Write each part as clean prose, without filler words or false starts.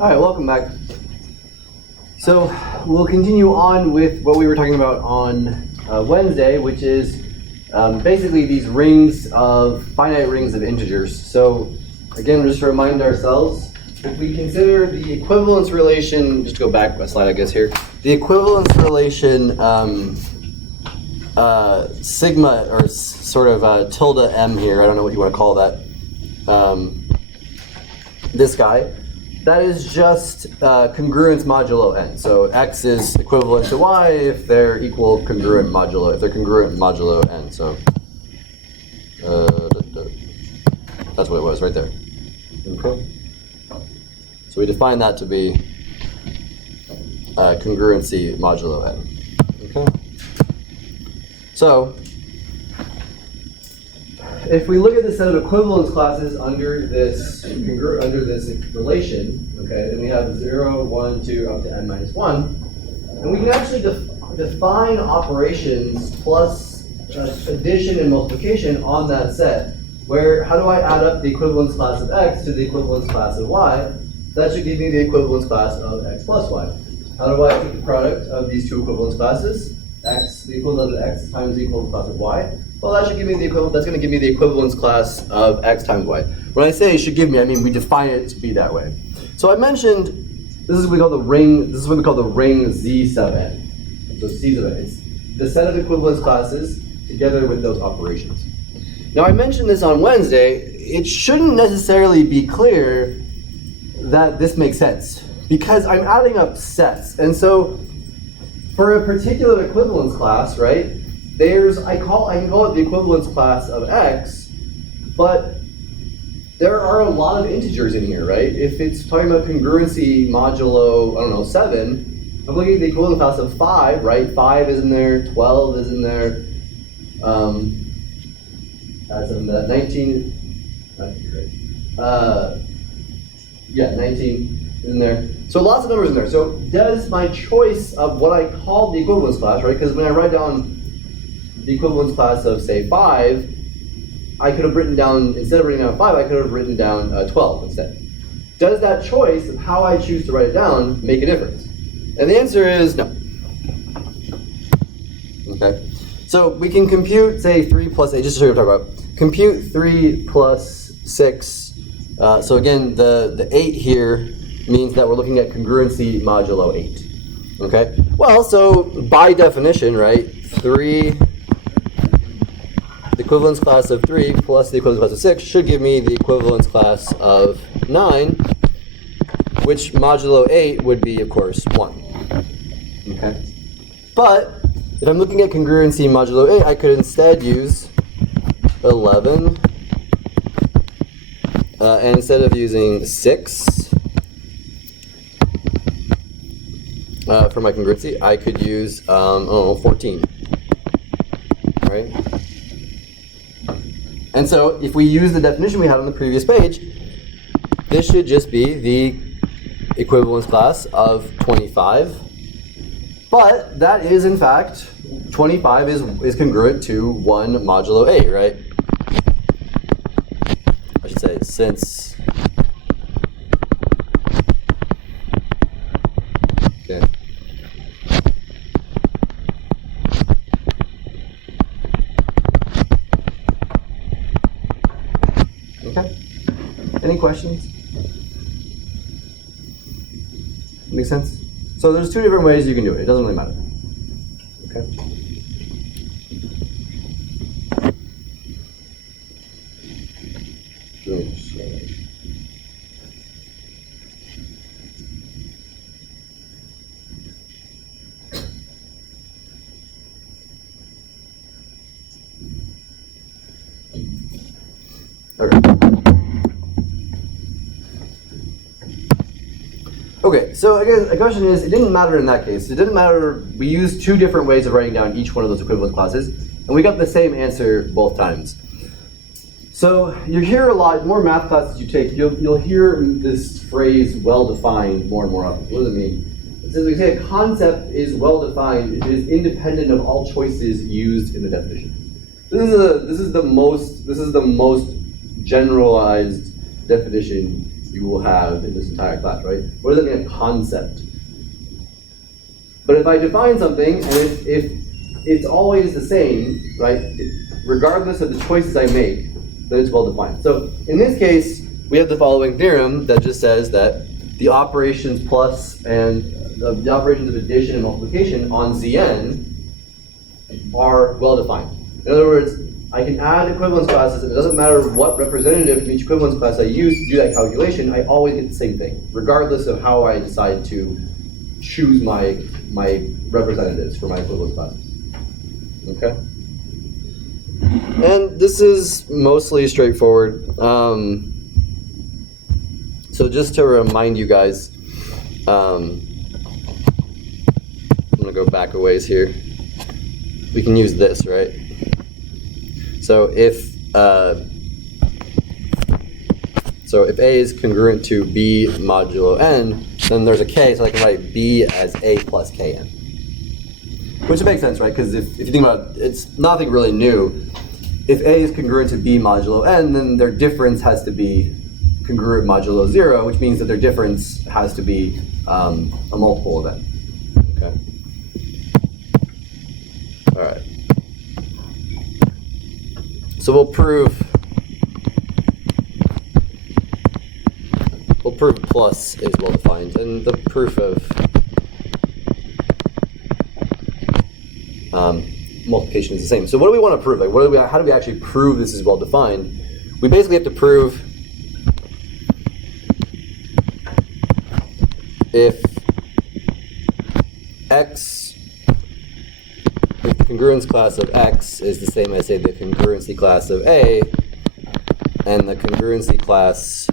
All right, welcome back. So we'll continue on with what we were talking about on Wednesday, which is basically these finite rings of integers. So again, just to remind ourselves, if we consider the equivalence relation, just go back a slide, I guess here, the equivalence relation sigma, or sort of tilde m here, I don't know what you want to call that, this guy, that is just congruence modulo n. So x is equivalent to y if they're equal congruent modulo, if they're congruent modulo n. So that's what it was right there. Okay. So we define that to be congruency modulo n. Okay. So if we look at the set of equivalence classes under this relation, okay, then we have 0, 1, 2, up to n minus 1, and we can actually define operations plus addition and multiplication on that set. Where, how do I add up the equivalence class of x to the equivalence class of y? That should give me the equivalence class of x plus y. How do I take the product of these two equivalence classes? X, the equivalent of x times the equivalence class of y. Well, that should give me the equivalent. That's going to give me the equivalence class of x times y. When I say it should give me, I mean we define it to be that way. So I mentioned this is what we call the ring. This is what we call the ring Z sub n. So C sub n. It's the set of equivalence classes together with those operations. Now I mentioned this on Wednesday. It shouldn't necessarily be clear that this makes sense because I'm adding up sets, and so for a particular equivalence class, right? I can call it the equivalence class of x, but there are a lot of integers in here, right? If it's talking about congruency modulo, I don't know, 7, I'm looking at the equivalent class of 5, right? 5 is in there, 12 is in there, 19, yeah, 19 is in there. So lots of numbers in there. So does my choice of what I call the equivalence class, right? Because when I write down the equivalence class of, say, 5, I could have written down, instead of writing down 5, I could have written down 12 instead. Does that choice of how I choose to write it down make a difference? And the answer is no. Okay. So we can compute, say, 3 plus 8, just to show you what I'm talking about. Compute 3 plus 6. So again, the 8 here means that we're looking at congruency modulo 8. Okay? Well, so by definition, right, 3, the equivalence class of 3 plus the equivalence class of 6 should give me the equivalence class of 9, which modulo 8 would be, of course, 1. Okay? But if I'm looking at congruency modulo 8, I could instead use 11, and instead of using 6 for my congruency, I could use 14. Right? And so if we use the definition we had on the previous page, this should just be the equivalence class of 25. But that is, in fact, 25 is congruent to 1 modulo 8, right? I should say, since... Okay. Okay. Any questions? Make sense? So there's 2 different ways you can do it. It doesn't really matter. Okay. Okay, so again, the question is, it didn't matter in that case. It didn't matter, we used 2 different ways of writing down each one of those equivalence classes, and we got the same answer both times. So you hear a lot, more math classes you take, you'll hear this phrase, well-defined, more and more often. What does it mean? It says we say a concept is well-defined, it is independent of all choices used in the definition. This is the most generalized definition you will have in this entire class, right? What does that mean, a concept? But if I define something, and if it's always the same, right, regardless of the choices I make, then it's well defined. So in this case, we have the following theorem that just says that the operations plus and the operations of addition and multiplication on Zn are well defined. In other words, I can add equivalence classes, and it doesn't matter what representative from each equivalence class I use to do that calculation, I always get the same thing, regardless of how I decide to choose my representatives for my equivalence classes. Okay? And this is mostly straightforward. So just to remind you guys, I'm gonna go back a ways here. We can use this, right? So if A is congruent to B modulo n, then there's a K, so I can write B as A plus Kn. Which makes sense, right? Because if you think about it, it's nothing really new. If A is congruent to B modulo n, then their difference has to be congruent modulo 0, which means that their difference has to be a multiple of n. Okay. All right. So we'll prove plus is well defined, and the proof of multiplication is the same. So what do we want to prove? Like, how do we actually prove this is well defined? We basically have to prove if the congruence class of X is the same as, say, the congruency class of A, and the congruency class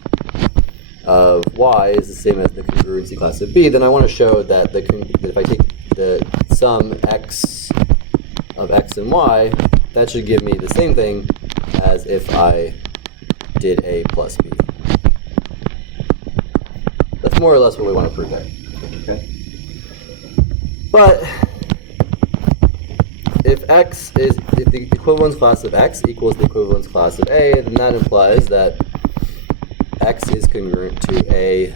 of Y is the same as the congruency class of B, then I want to show that, that if I take the sum X of X and Y, that should give me the same thing as if I did A plus B. That's more or less what we want to prove there. Okay? But if the equivalence class of X equals the equivalence class of A, then that implies that X is congruent to A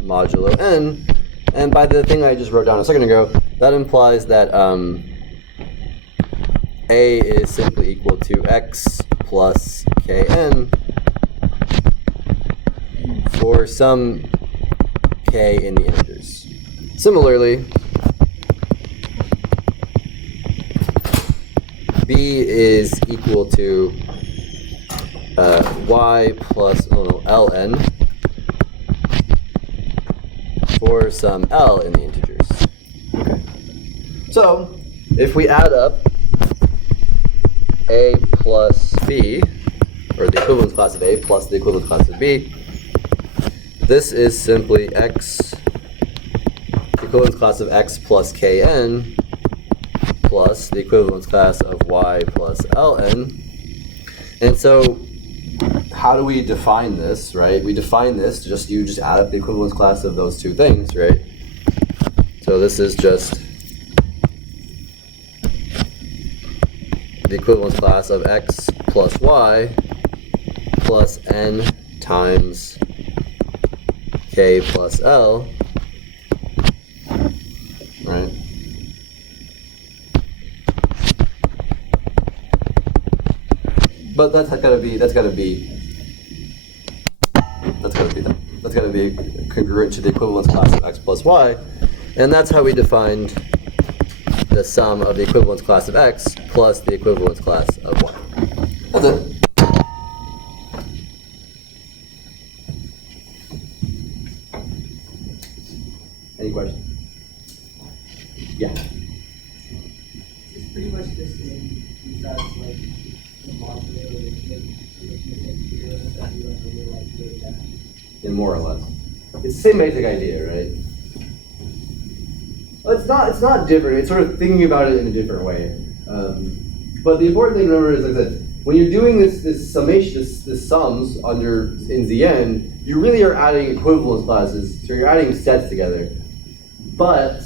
modulo n, and by the thing I just wrote down a second ago, that implies that A is simply equal to X plus Kn for some K in the integers. Similarly, B is equal to Y plus ln for some L in the integers. Okay. So, if we add up A plus B, or the equivalence class of A plus the equivalence class of B, this is simply X, the equivalence class of X plus Kn, plus the equivalence class of Y plus Ln. And so, how do we define this, right? We define this, you just add up the equivalence class of those two things, right? So this is just the equivalence class of X plus Y plus N times K plus L, right? But that's gotta be congruent to the equivalence class of X plus Y, and that's how we defined the sum of the equivalence class of X plus the equivalence class of Y. That's it. Any questions? Yeah. It's pretty much the same because like the modulo in more or less. It's the same basic idea, right? Well, it's not different. It's sort of thinking about it in a different way. But the important thing to remember is, like I said, when you're doing this summation, this sums in Zn, you really are adding equivalence classes, so you're adding sets together. But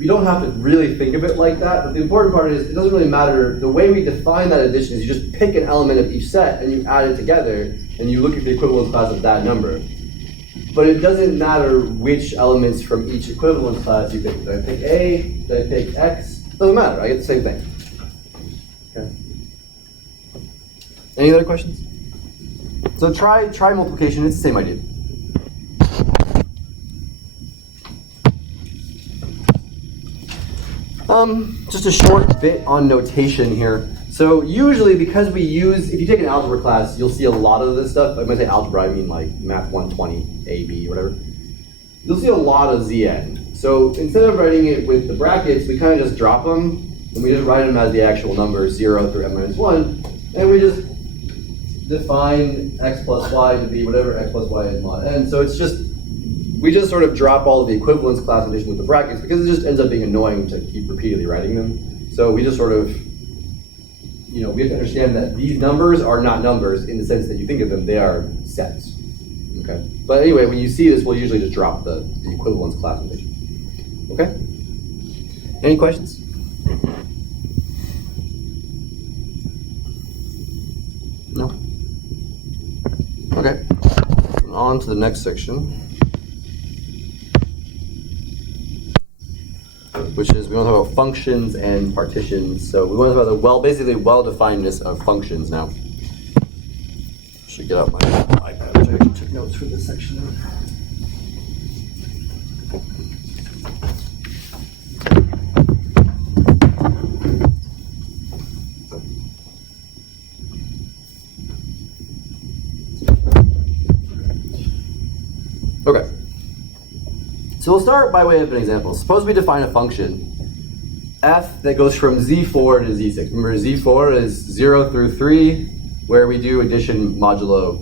we don't have to really think of it like that, but the important part is it doesn't really matter. The way we define that addition is you just pick an element of each set and you add it together and you look at the equivalence class of that number. But it doesn't matter which elements from each equivalence class you pick. Did I pick A? Did I pick X? Doesn't matter, I get the same thing. Okay. Any other questions? So try multiplication, it's the same idea. Just a short bit on notation here. So usually because we use, if you take an algebra class, you'll see a lot of this stuff. When I say algebra, I mean like Math 120, A, B, whatever. You'll see a lot of Zn. So instead of writing it with the brackets, we kind of just drop them, and we just write them as the actual numbers, 0 through n minus 1, and we just define x plus y to be whatever x plus y is mod n. So it's just, we just sort of drop all of the equivalence class addition with the brackets because it just ends up being annoying to keep repeatedly writing them. So we just sort of, we have to understand that these numbers are not numbers in the sense that you think of them, they are sets. Okay. But anyway, when you see this, we'll usually just drop the equivalence class addition. Okay? Any questions? No? Okay. On to the next section, which is we want to talk about functions and partitions. So we want to talk about the basically well-definedness of functions now. Should get out my iPad, which I actually took notes for this section. Okay. So we'll start by way of an example. Suppose we define a function f that goes from z4 to z6. Remember, z4 is 0 through 3, where we do addition modulo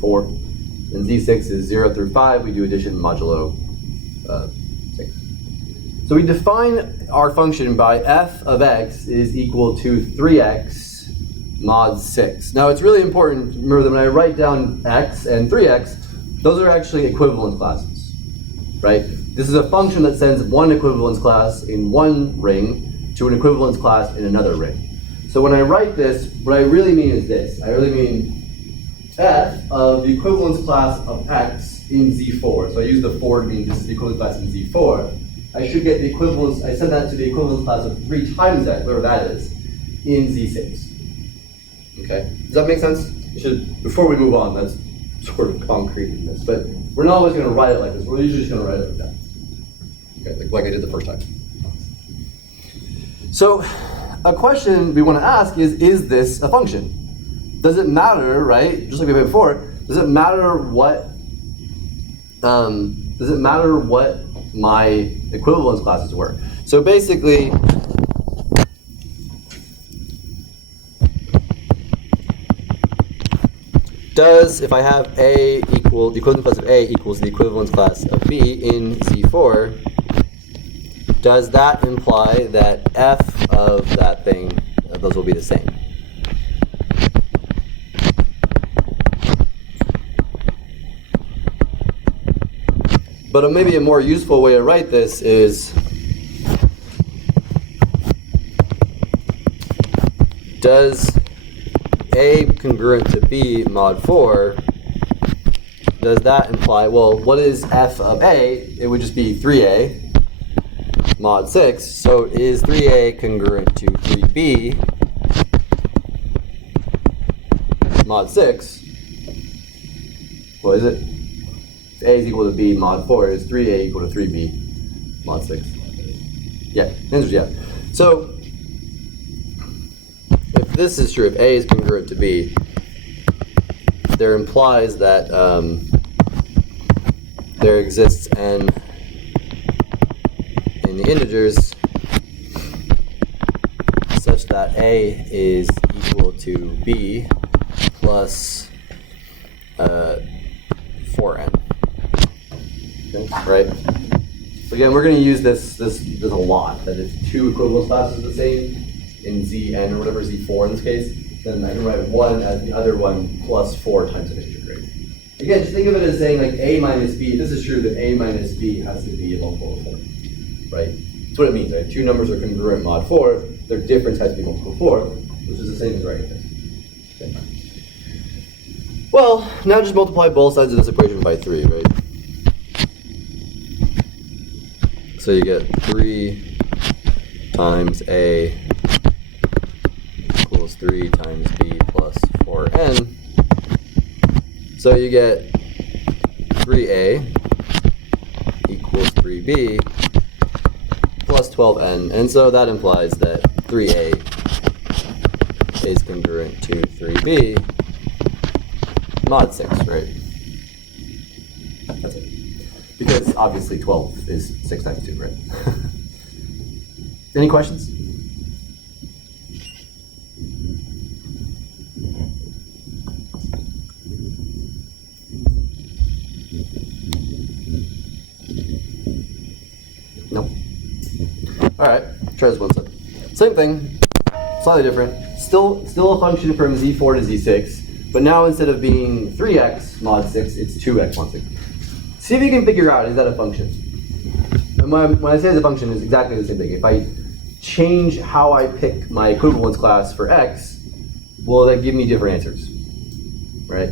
4. And z6 is 0 through 5, we do addition modulo 6. So we define our function by f of x is equal to 3x mod 6. Now it's really important, remember that when I write down x and 3x, those are actually equivalence classes, right? This is a function that sends one equivalence class in one ring to an equivalence class in another ring. So when I write this, what I really mean is this. I really mean f of the equivalence class of x in z4. So I use the 4 to mean this is the equivalence class in z4. I should get the equivalence, I send that to the equivalence class of 3 times x, whatever that is, in z6. Okay, does that make sense? Before we move on, that's sort of concrete in this, but we're not always going to write it like this. We're usually just going to write it like that. Okay, like I did the first time. So a question we want to ask is this a function? Does it matter, right? Just like we did before, does it matter what my equivalence classes were? So basically, if I have A equal, the equivalence class of A equals the equivalence class of B in Z4, does that imply that F of that thing, those will be the same? But maybe a more useful way to write this is, does A congruent to B mod 4, does that imply, well, what is F of A? It would just be 3A mod 6. So is 3A congruent to 3B mod 6? What is it? If A is equal to B mod 4, is 3A equal to 3B mod 6? Yeah, the answer is yeah. So if this is true, if A is congruent to B, there implies that there exists n in the integers such that A is equal to B plus 4n. Okay, right? So again, we're going to use this a lot. That if two equivalence classes are the same in Zn or whatever, Z4 in this case, then I can write one as the other one plus 4 times an integer. Again, just think of it as saying like A minus B. If this is true, then A minus B has to be a multiple of 4, right? That's what it means, right? Two numbers are congruent mod 4, they're different types of multiple 4, which is the same as writing this. Okay. Well, now just multiply both sides of this equation by 3, right? So you get 3 times A equals 3 times B plus 4n. So you get 3A equals 3B plus 12n, and so that implies that 3A is congruent to 3B mod 6, right? That's it. Because obviously 12 is 6 times 2, right? Any questions? No. All right, try this one step. Same thing, slightly different. Still a function from z4 to z6, but now instead of being 3x mod 6, it's 2x mod 6. See if you can figure out, is that a function? And when I say it's a function, it's exactly the same thing. If I change how I pick my equivalence class for x, will that give me different answers, right?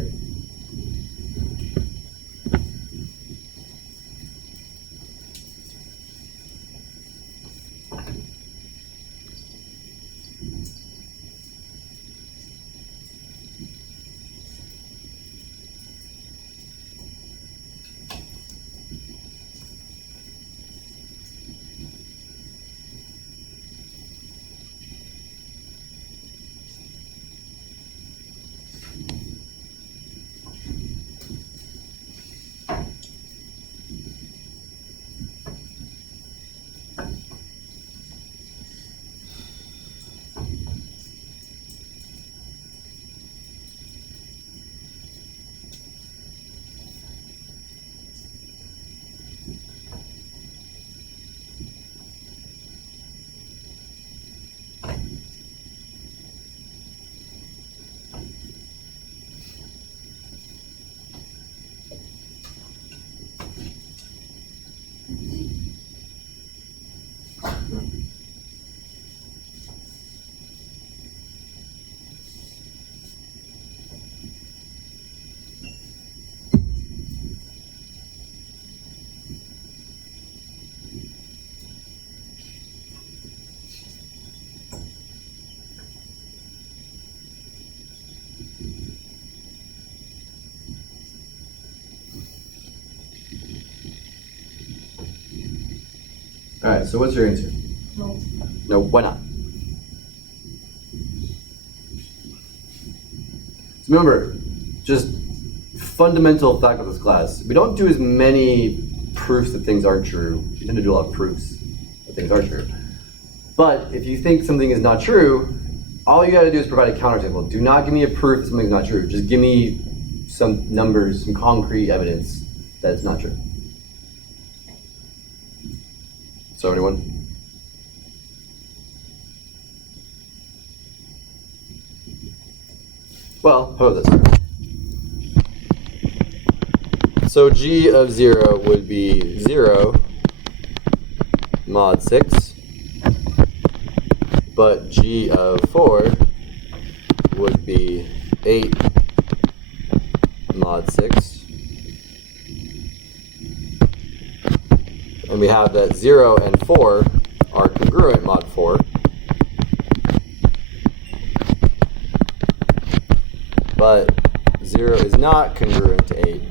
All right, so what's your answer? No. No, why not? So remember, just fundamental fact of this class, we don't do as many proofs that things aren't true. We tend to do a lot of proofs that things are true. But if you think something is not true, all you gotta do is provide a counterexample. Do not give me a proof that something's not true. Just give me some numbers, some concrete evidence that it's not true. So anyone? Well, how about this? So g of 0 would be 0 mod 6, but g of 4 would be 8 mod 6. And we have that 0 and 4 are congruent mod 4. But 0 is not congruent to 8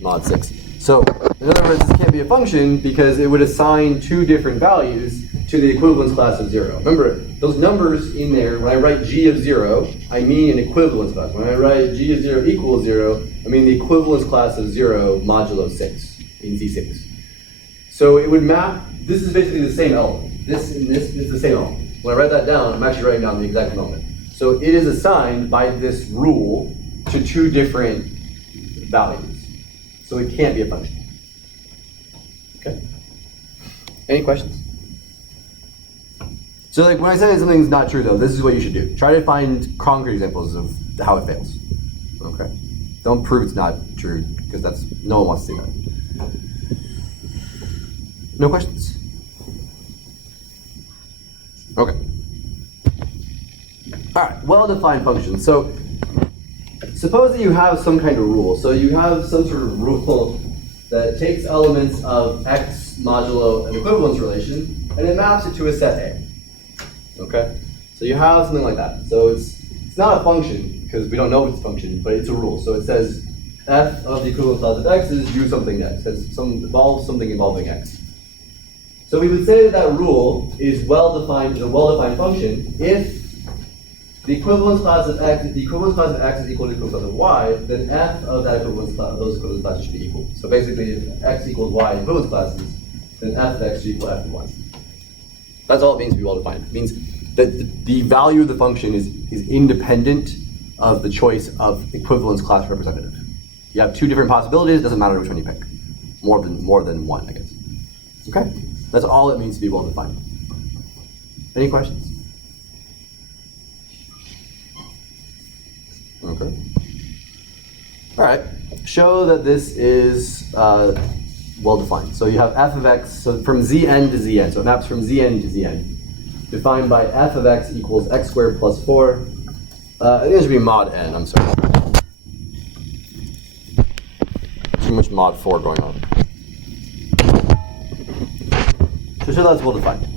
mod 6. So, in other words, this can't be a function because it would assign two different values to the equivalence class of 0. Remember, those numbers in there, when I write g of 0, I mean an equivalence class. When I write g of 0 equals 0, I mean the equivalence class of 0 modulo 6 in Z6. So it would map, this is basically the same element. This and this is the same element. When I write that down, I'm actually writing down the exact element. So it is assigned by this rule to two different values. So it can't be a function. Okay? Any questions? So like when I say something's not true though, this is what you should do. Try to find concrete examples of how it fails. Okay? Don't prove it's not true, because no one wants to see that. No questions? Okay. All right, well-defined functions. So suppose that you have some kind of rule. So you have some sort of rule that takes elements of X modulo an equivalence relation, and it maps it to a set A. Okay? So you have something like that. So it's not a function, because we don't know if it's a function, but it's a rule. So it says f of the equivalence class of X is u something X. It says involves something involving X. So we would say that that rule is well-defined, is a well-defined function if the equivalence class of X, if the equivalence class of X is equal to the equivalence class of Y, then f of that equivalence class, those equivalence classes should be equal. So basically, if X equals Y in equivalence classes, then f of X should equal f of Y. That's all it means to be well-defined. It means that the value of the function is independent of the choice of equivalence class representative. You have two different possibilities, it doesn't matter which one you pick. More than one, I guess. Okay? That's all it means to be well-defined. Any questions? Okay. All right. Show that this is well-defined. So you have f of x, so from Zn to Zn, so it maps from Zn to Zn, defined by f of x equals x squared plus 4. I think it should be mod n, I'm sorry. Too much mod 4 going on. So show that's well-defined.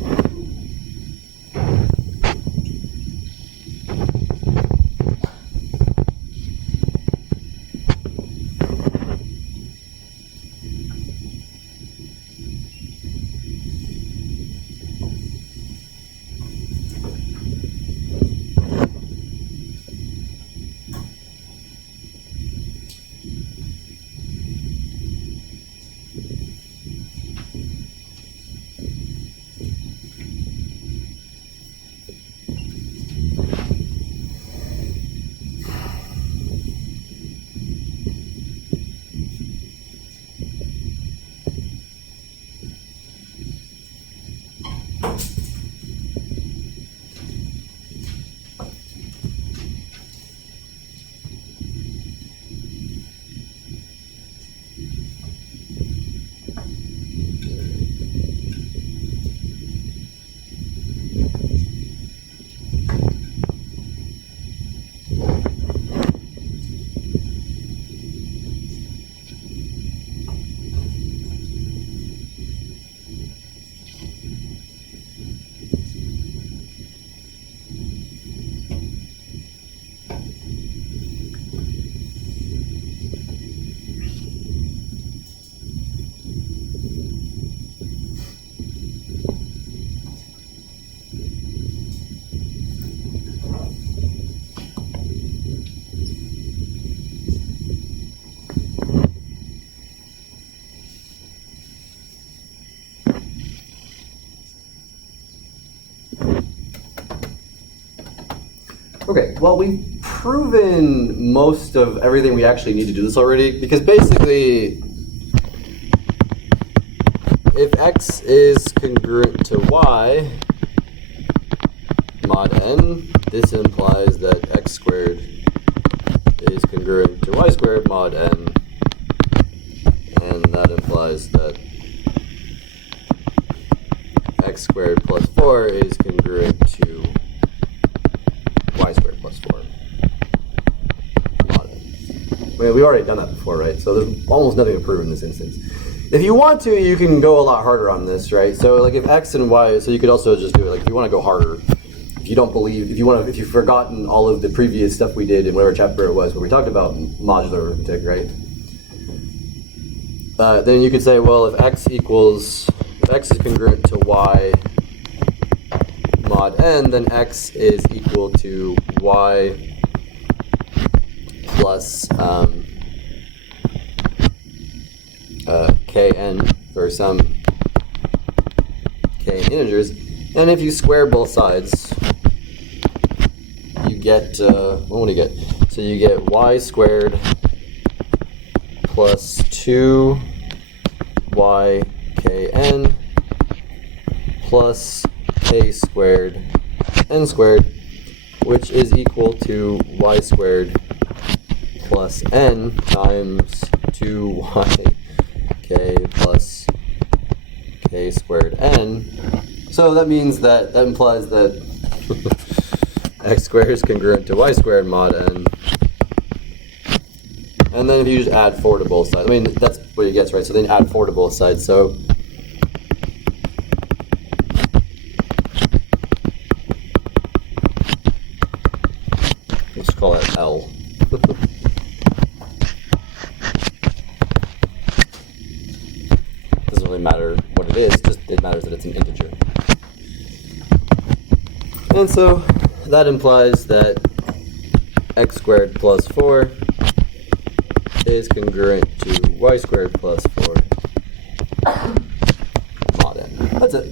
Okay, well, we've proven most of everything we actually need to do this already, because basically, if x is congruent to y mod n, this implies that x squared is congruent to y squared mod n, and that implies that x squared plus 4 is congruent to y squared plus 4 mod n. Well, we've already done that before, right? So there's almost nothing to prove in this instance. If you want to, you can go a lot harder on this, right? So like if x and y, so you could also just do it like if you want to go harder. If you don't believe, if you've forgotten all of the previous stuff we did in whatever chapter it was where we talked about modular arithmetic, right? Then you could say, well, if x is congruent to y mod n, then x is equal to y plus kn for some k integers, and if you square both sides, you get what do you get? So you get y squared plus 2y kn plus k squared n squared, which is equal to y squared plus n times 2y k plus k squared n So that means that implies that x squared is congruent to y squared mod n. And then if you just add 4 to both sides, I mean, that's what it gets, right? So then add 4 to both sides. So let's call it L. Doesn't really matter what it is, just it matters that it's an integer. And so that implies that x squared plus 4 is congruent to y squared plus 4 mod n. That's it.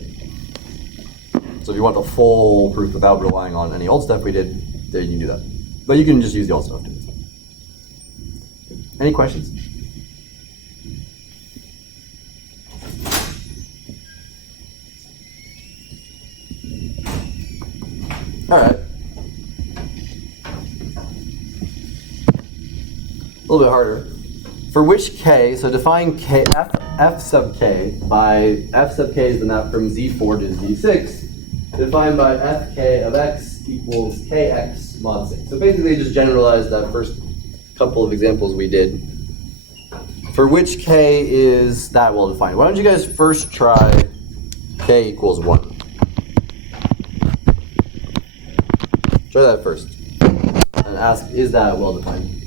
So if you want the full proof without relying on any old stuff we did, there you can do that. But you can just use the old stuff too. Any questions? All right. A little bit harder. For which k, so define k, f sub k by f sub k is the map from z4 to z6, defined by fk of x equals kx mod 6. So basically just generalize that first couple of examples we did. For which k is that well defined? Why don't you guys first try k equals 1. Try that first. And ask, is that well defined?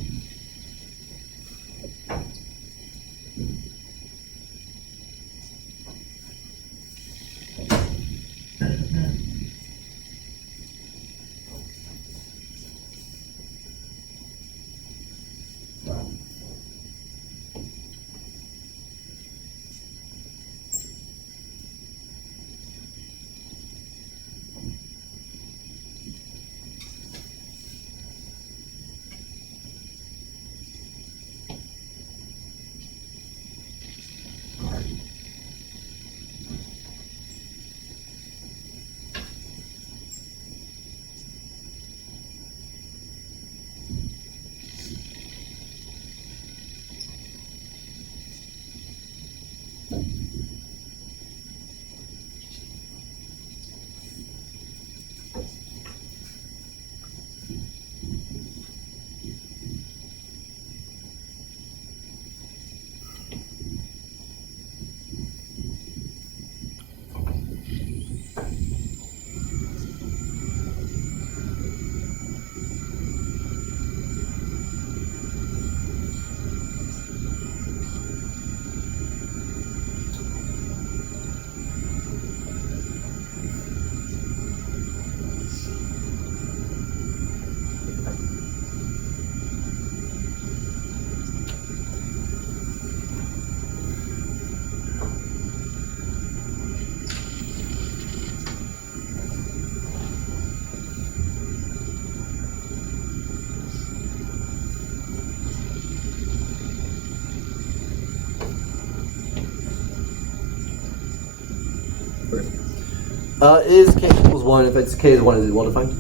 Is k equals 1, if it's k is 1, is it well defined?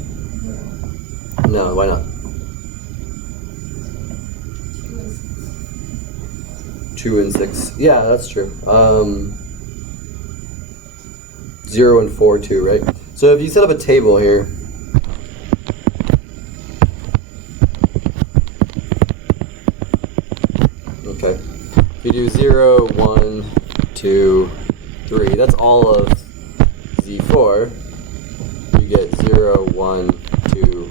No, why not? 2 and 6. Yeah, that's true. 0 and 4 too, right? So if you set up a table here, okay, if you do 0, 1, 2, 3, that's all of z4, you get 0, 1, 2,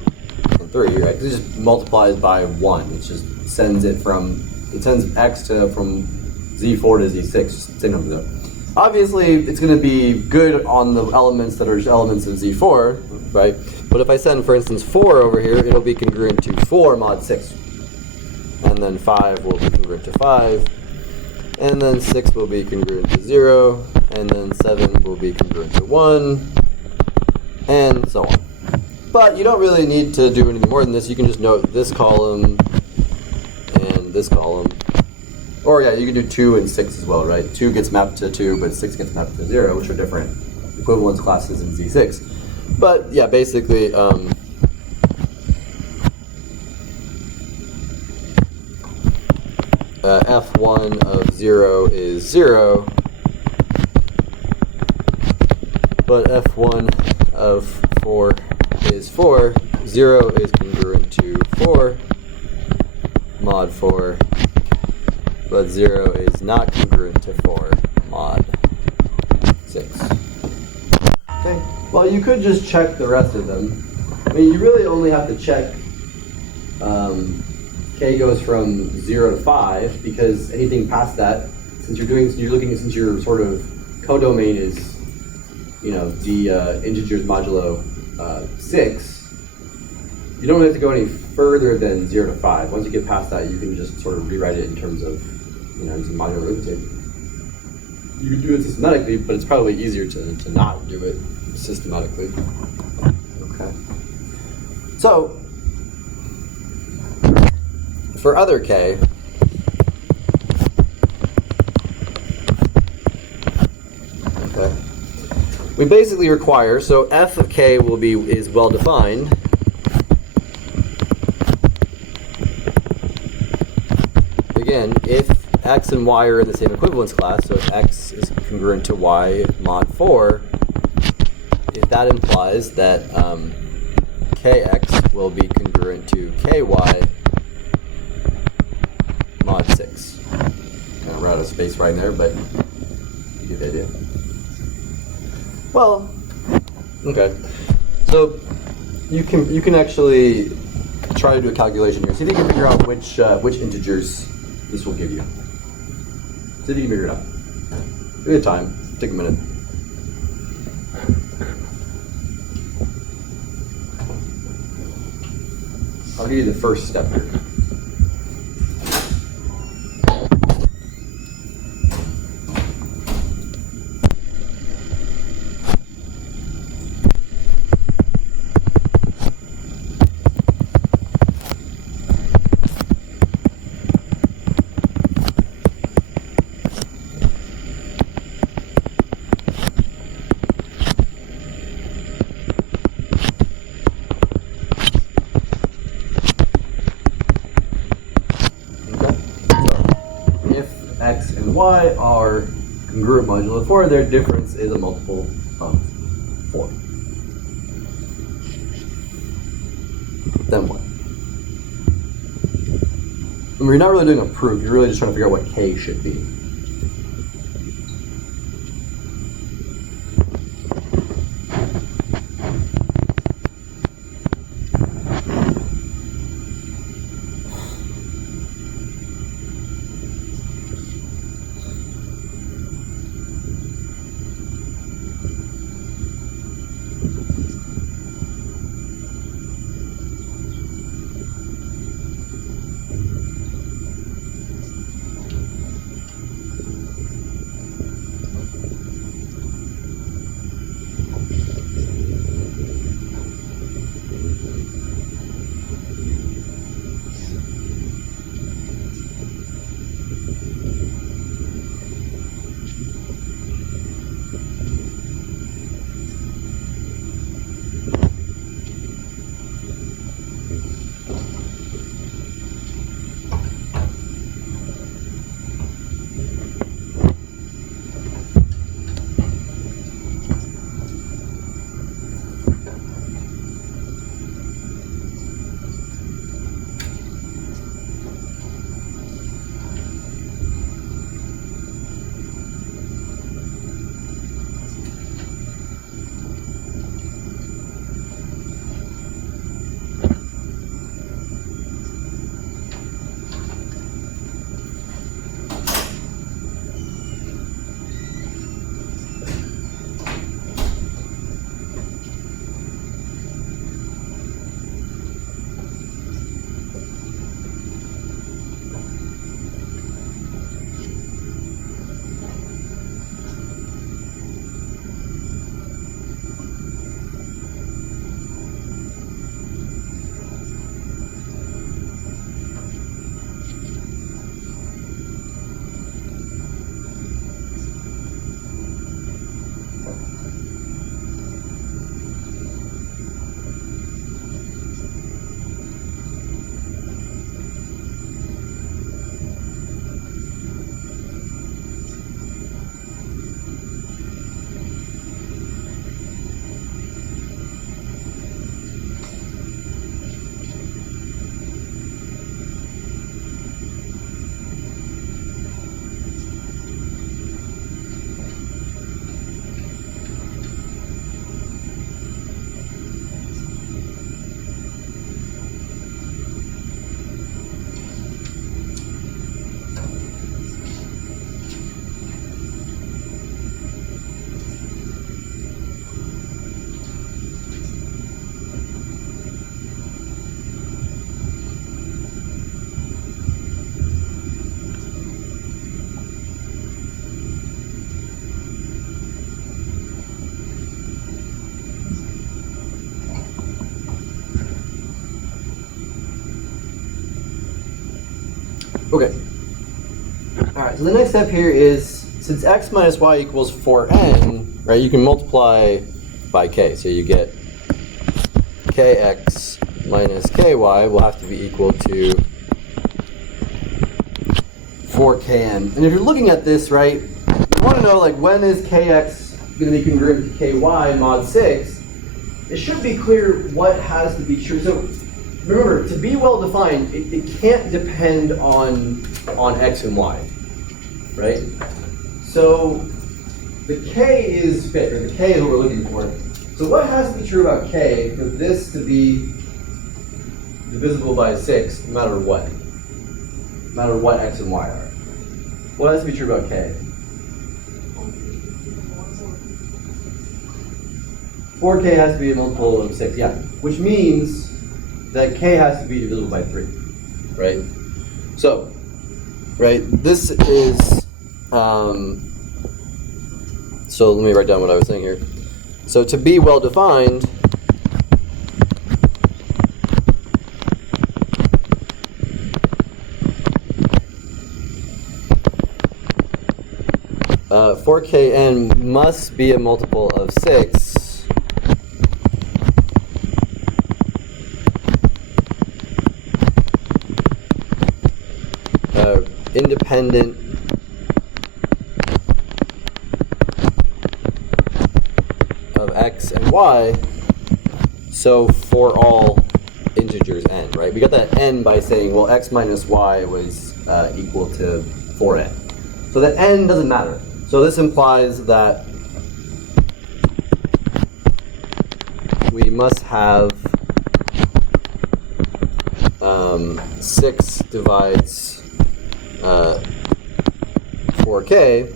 and 3, right? Because it just multiplies by 1. It just sends it from, it sends x to from z4 to z6, just same number there. Obviously, it's going to be good on the elements that are elements of z4, right? But if I send, for instance, 4 over here, it'll be congruent to 4 mod 6. And then 5 will be congruent to 5. And then 6 will be congruent to 0. And then 7 will be congruent to 1. And so on. But you don't really need to do anything more than this. You can just note this column and this column. Or yeah, you can do 2 and 6 as well, right? 2 gets mapped to 2, but 6 gets mapped to 0, which are different equivalence classes in Z6. But yeah, basically, F1 of 0 is 0, but but f1 of 4 is 4, 0 is congruent to 4, mod 4, but 0 is not congruent to 4, mod 6. Okay, well, you could just check the rest of them. I mean, you really only have to check k goes from 0 to 5, because anything past that, since your sort of codomain is, you know, the integers modulo 6, you don't really have to go any further than 0 to 5. Once you get past that, you can just sort of rewrite it in terms of, you know, using modular arithmetic. You can do it systematically, but it's probably easier to not do it systematically. Okay. So, for other k, okay, we basically require, so f of k is well defined. Again, if x and y are in the same equivalence class, so if x is congruent to y mod 4, if that implies that kx will be congruent to ky mod 6. Kind of ran out of space right there, but you get the idea. Well, okay. So you can actually try to do a calculation here. See if you can figure out which integers this will give you. See if you can figure it out. Give it time. Take a minute. I'll give you the first step here. X and Y are congruent modulo 4, their difference is a multiple of 4. Then what? I mean, you're not really doing a proof, you're really just trying to figure out what k should be. Okay. All right, so the next step here is, since x minus y equals 4n, right, you can multiply by k. So you get kx minus ky will have to be equal to 4kn. And if you're looking at this, right, you want to know, like, when is kx going to be congruent to ky mod 6? It should be clear what has to be true. So remember, to be well defined, it can't depend on x and y, right? So the k is fit, or the k is what we're looking for. So what has to be true about k for this to be divisible by 6, no matter what? No matter what x and y are. What has to be true about k? 4k has to be a multiple of 6, yeah. Which means that k has to be divisible by 3, right? So, right, this is, so let me write down what I was saying here. So to be well defined, uh, 4kn must be a multiple of 6 independent of x and y, so for all integers n, right? We got that n by saying, well, x minus y was equal to 4n. So that n doesn't matter. So this implies that we must have 6 divides 4k,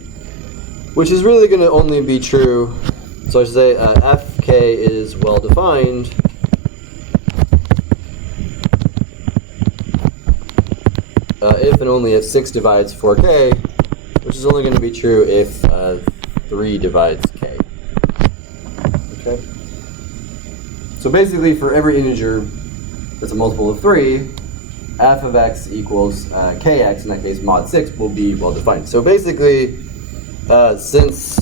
which is really going to only be true. So I should say fk is well defined if and only if 6 divides 4k, which is only going to be true if 3 divides k. Okay. So basically, for every integer that's a multiple of 3, f of x equals kx, in that case mod 6, will be well defined. So basically, since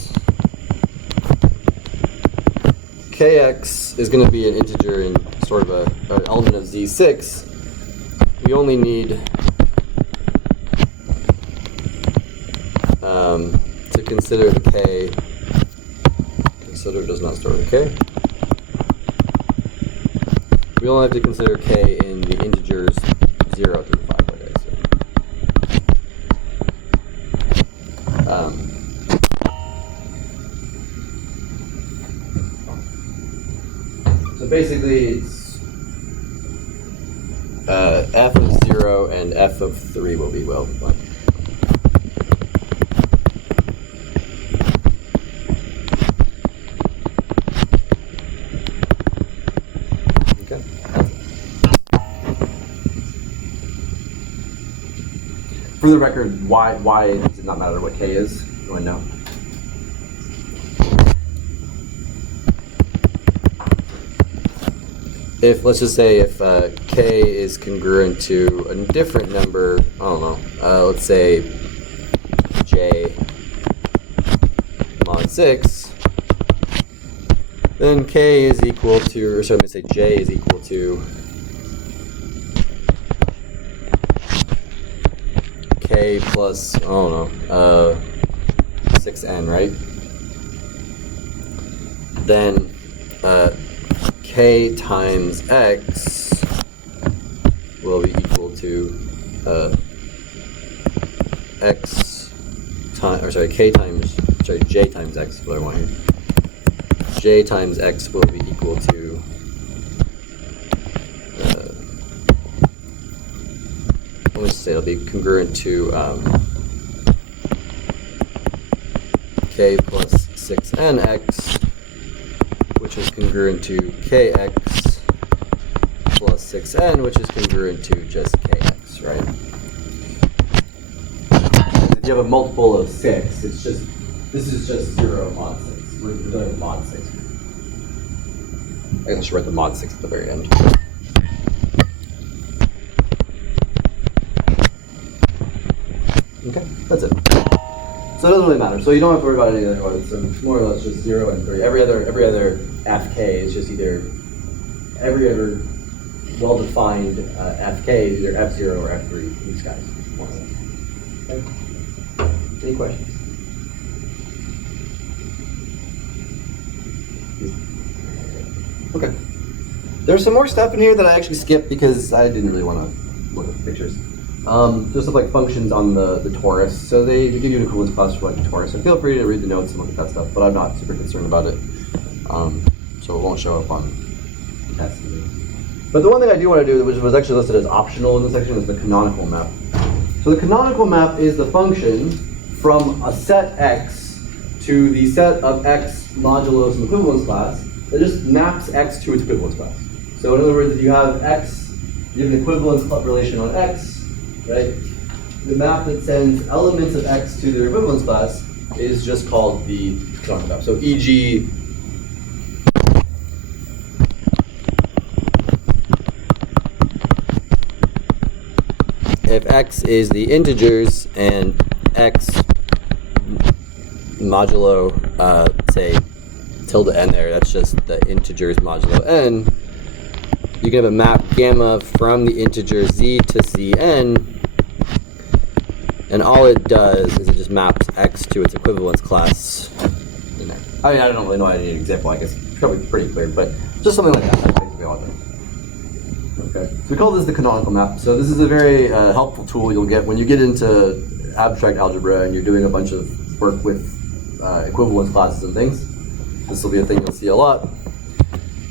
kx is going to be an integer in sort of an element of z6, we only need to consider the k. Consider does not start with k. We only have to consider k in the integers 0 through 5, like I said. So basically, it's f of 0 and f of 3 will be well defined. Okay. For the record, why does it not matter what k is? Anyone know? If, let's just say, if k is congruent to a different number, I don't know, let's say j mod 6, then k is equal to, or so I'm going to say j is equal to k plus, I don't know, 6n, right? Then k times x will be equal to x times, or sorry, j times x, what I want here. J times x will be equal to let me just say it'll be congruent to k plus 6nx, which is congruent to kx plus 6n, which is congruent to just kx, right? If you have a multiple of 6, it's just, this is just 0 mod 6. We're doing mod 6. I should write the mod 6 at the very end. Okay, that's it. So it doesn't really matter. So you don't have to worry about any other ones. So it's more or less just 0 and 3. Every other fk is just either every other well-defined fk is either f0 or f3 in these guys. Okay. Any questions? Okay. There's some more stuff in here that I actually skipped because I didn't really want to look at the pictures. Just stuff like functions on the torus. So they give you an equivalence class for like the torus. So feel free to read the notes and look at that stuff, but I'm not super concerned about it. So it won't show up on the test. But the one thing I do want to do, which was actually listed as optional in this section, is the canonical map. So the canonical map is the function from a set X to the set of X modulo some equivalence class that just maps X to its equivalence class. So in other words, if you have X, you have an equivalence relation on X, right? The map that sends elements of X to their equivalence class is just called the canonical map. So e.g., if X is the integers and X modulo, say, tilde n there, that's just the integers modulo n, you can have a map gamma from the integer z to zn, and all it does is it just maps X to its equivalence class in there. I mean, I don't really know, I need an example, I guess it's probably pretty clear, but just something like that, that's basically all it does. Okay, so we call this the canonical map. So this is a very helpful tool you'll get when you get into abstract algebra and you're doing a bunch of work with equivalence classes and things. This will be a thing you'll see a lot.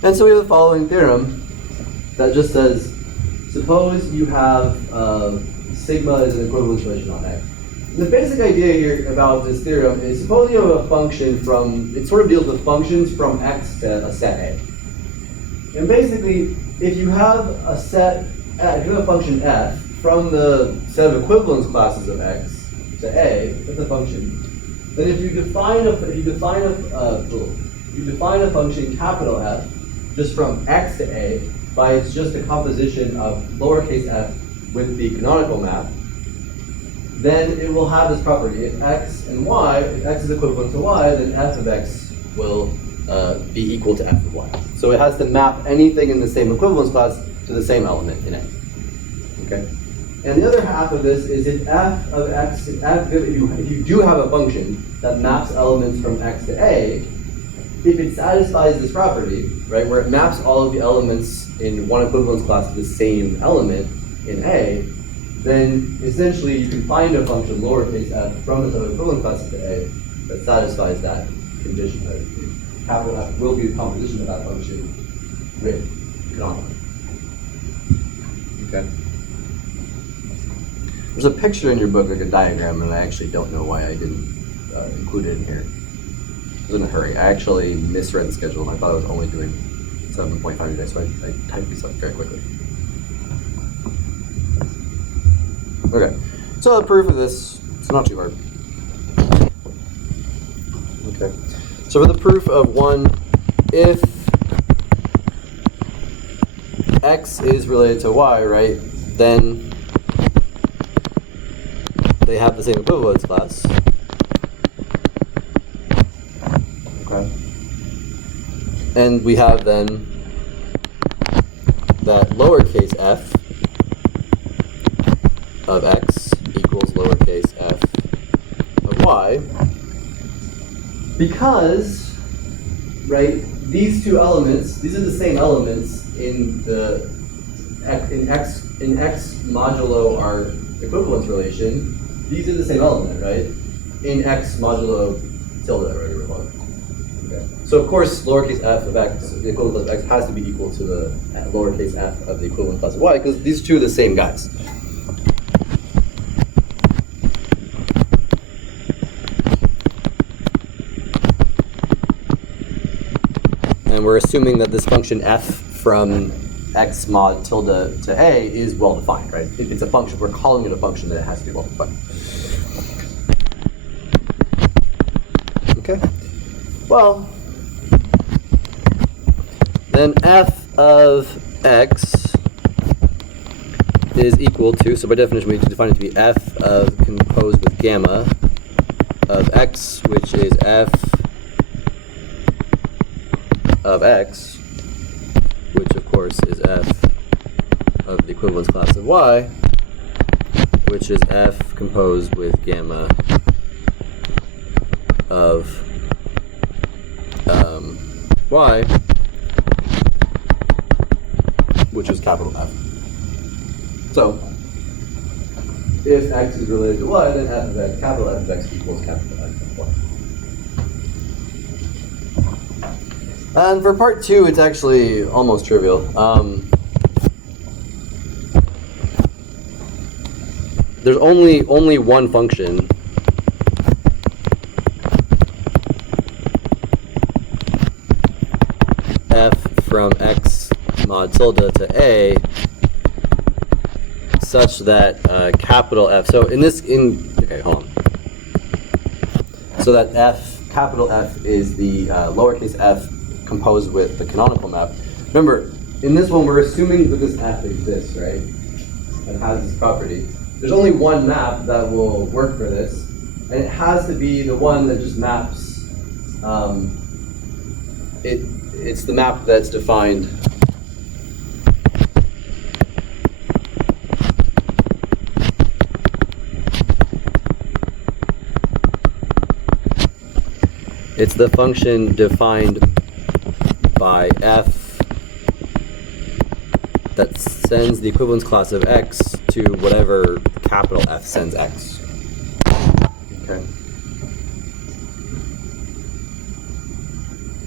And so we have the following theorem that just says, suppose you have sigma is an equivalence relation on X. The basic idea here about this theorem is, suppose you have a function from, it sort of deals with functions from X to a set A. And basically, if you have a set, if you have a function f from the set of equivalence classes of X to A, that's a function, then if you define a function capital F just from X to A by it's just a composition of lowercase f with the canonical map, then it will have this property. If X and Y, if X is equivalent to Y, then f of X will be equal to f of Y. So it has to map anything in the same equivalence class to the same element in A. Okay. And the other half of this is if f of X, if you do have a function that maps elements from X to A, if it satisfies this property, right, where it maps all of the elements in one equivalence class to the same element in A, then essentially you can find a function lowercase f from the set of equivalence classes to A that satisfies that condition. Right? Capital F will be the composition of that function with canonical. Okay. There's a picture in your book, like a diagram, and I actually don't know why I didn't include it in here. I was in a hurry. I actually misread the schedule, and I thought I was only doing 7.5 today, so I typed this up very quickly. Okay, so the proof of this, it's not too hard. Okay, so for the proof of one, if X is related to Y, right, then they have the same equivalence class. Okay. And we have then that lowercase f of X equals lowercase f of Y, because, right, these two elements, these are the same elements in the X modulo our equivalence relation. These are the same element, right? In X modulo tilde, right? Okay. So of course, lowercase f of X, the equivalent class of X, has to be equal to the lowercase f of the equivalent class of Y, because these two are the same guys. And we're assuming that this function f from X mod tilde to A is well defined, right? If it's a function, we're calling it a function, that it has to be well defined. Okay. Well, then f of X is equal to, so by definition we need to define it to be f of composed with gamma of x, which is f of x, which of course is f of the equivalence class of y, which is f composed with gamma of y, which is capital F. So, if x is related to y, then f of x, capital F of x equals capital F of y. And for part 2, it's actually almost trivial. There's only one function f from x mod tilde to a such that capital F, okay, hold on. So that capital F is the lowercase f composed with the canonical map. Remember, in this one we're assuming that this f exists, right? And has this property. There's only one map that will work for this, and it has to be the one that just maps, it's the map that's defined it's the function defined by f that sends the equivalence class of x to whatever capital F sends x. Okay.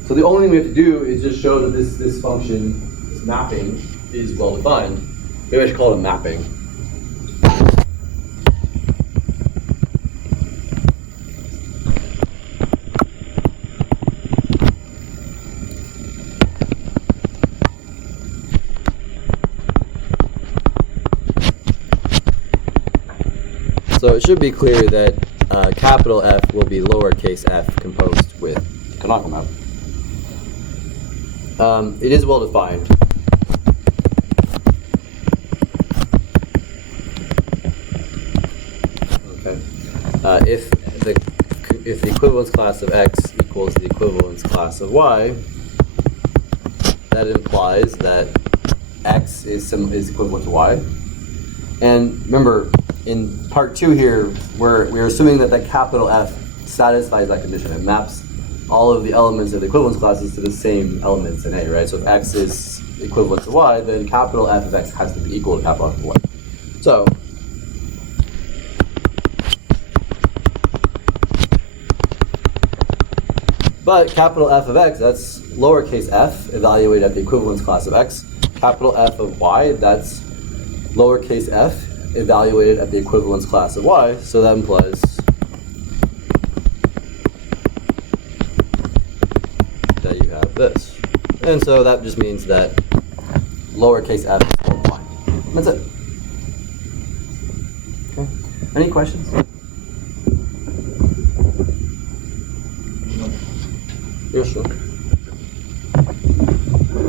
So the only thing we have to do is just show that this function, this mapping, is well defined. Maybe I should call it a mapping. So it should be clear that capital F will be lowercase f composed with canonical map. It is well defined. Okay. If the equivalence class of x equals the equivalence class of y, that implies that x is equivalent to y. And remember, in part 2 here, we're assuming that the capital F satisfies that condition. It maps all of the elements of the equivalence classes to the same elements in A, right? So if x is equivalent to y, then capital F of x has to be equal to capital F of y. So, but capital F of x, that's lowercase f, evaluated at the equivalence class of x. Capital F of y, that's lowercase f, evaluated at the equivalence class of y, so that implies that you have this. And so that just means that lowercase f is well defined. That's it. Okay. Any questions? Yeah, sure.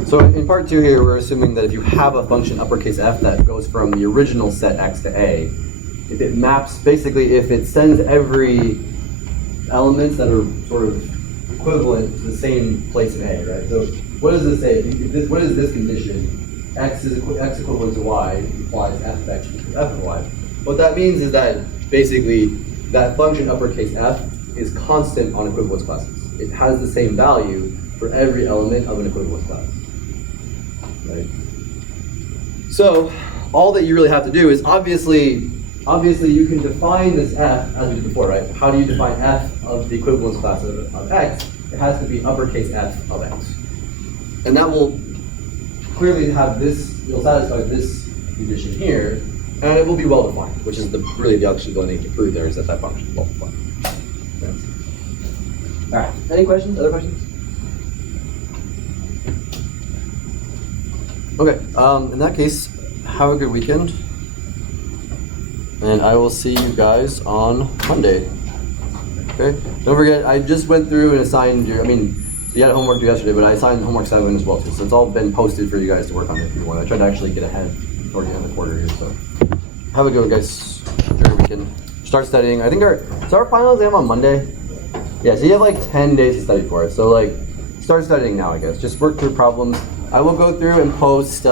So in part 2 here, we're assuming that if you have a function uppercase f that goes from the original set x to a, if it maps, basically if it sends every elements that are sort of equivalent to the same place in a, right? So what does this say? What is this condition? X equivalent to y implies f of x equals f of y. What that means is that basically that function uppercase f is constant on equivalence classes. It has the same value for every element of an equivalence class. Right. So all that you really have to do is obviously you can define this f as we did before, right? How do you define f of the equivalence class of x? It has to be uppercase f of x. And that will clearly have this, it'll satisfy this condition here, and it will be well defined, which is really the only thing to prove there is that function is well defined. Okay. All right, any questions, other questions? Okay, in that case, have a good weekend, and I will see you guys on Monday. Okay, don't forget, I just went through and assigned you had homework due yesterday, but I assigned homework 7 as well too, so it's all been posted for you guys to work on if you want. I tried to actually get ahead already in the quarter here, so have a good one, guys. Sure, we can start studying. I think our final exam on Monday. Yeah, so you have like 10 days to study for it. So like, start studying now, I guess. Just work through problems. I will go through and post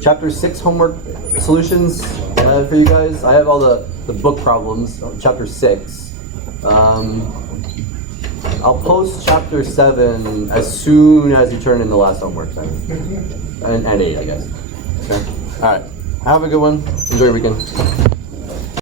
chapter 6 homework solutions for you guys. I have all the book problems, chapter 6. I'll post chapter 7 as soon as you turn in the last homework assignment. And 8, I guess. Okay. All right. Have a good one. Enjoy your weekend.